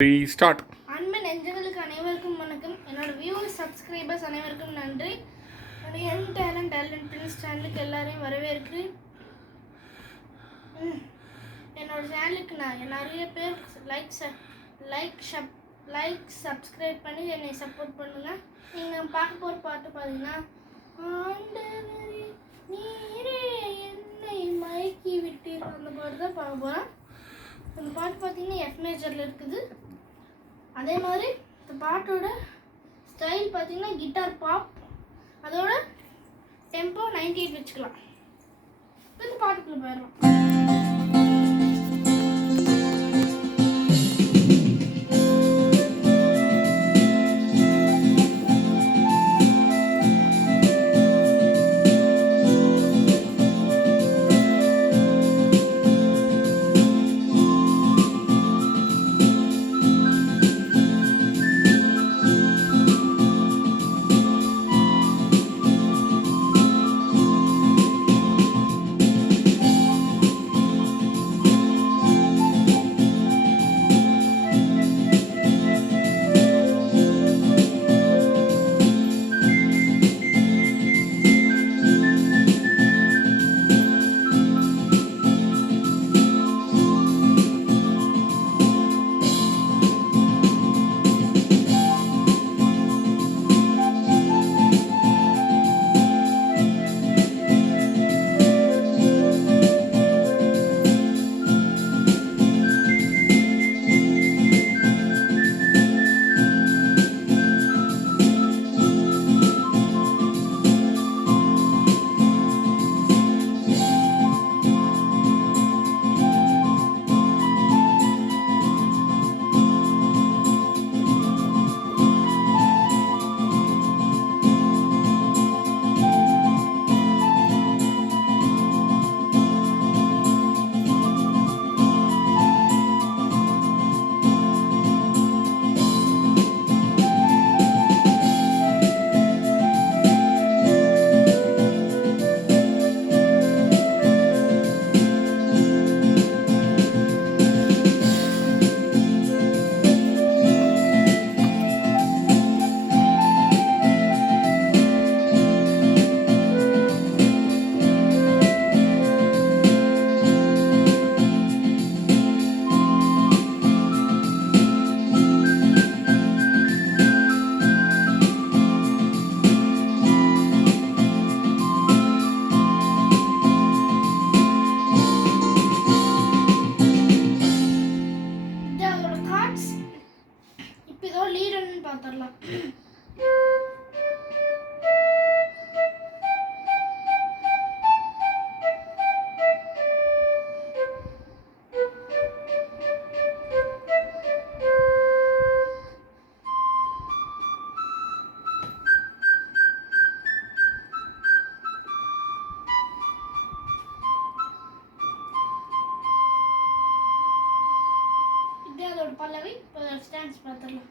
Start. அன்பு நெஞ்சங்களுக்கு அனைவருக்கும் வணக்கம். என்னோட வியூவர்ஸ் சப்ஸ்கிரைபர்ஸ் அனைவருக்கும் நன்றி. என் டேலண்ட் பிரின்ஸ் சேனலுக்கு எல்லாரையும் வரவேற்கிறேன். என்னோட சேனலுக்கு நான் நிறைய பேர் லைக் சப்ஸ்கிரைப் பண்ணி என்னை சப்போர்ட் பண்ணுங்க. நீங்கள் பார்க்க போகிற பாட்டு பார்த்தீங்கன்னா ஆண்டவரே நீரே என்னை மயக்கி விட்டீர், அந்த பாட்டு தான் பார்க்க போகிறேன். அந்த பாட்டு பார்த்தீங்கன்னா எஃப் மேஜரில் இருக்குது. அதே மாதிரி இந்த பாட்டோட ஸ்டைல் பார்த்தீங்கன்னா கிட்டார் பாப், அதோட டெம்போ 98 வச்சுக்கலாம். இப்போ இந்த பாட்டுக்குள்ளே போயிடலாம். பார்த்துடலாம். இதே அதோட பல்லவி. இப்போ ஸ்டான்ஸ் பார்த்துடலாம்.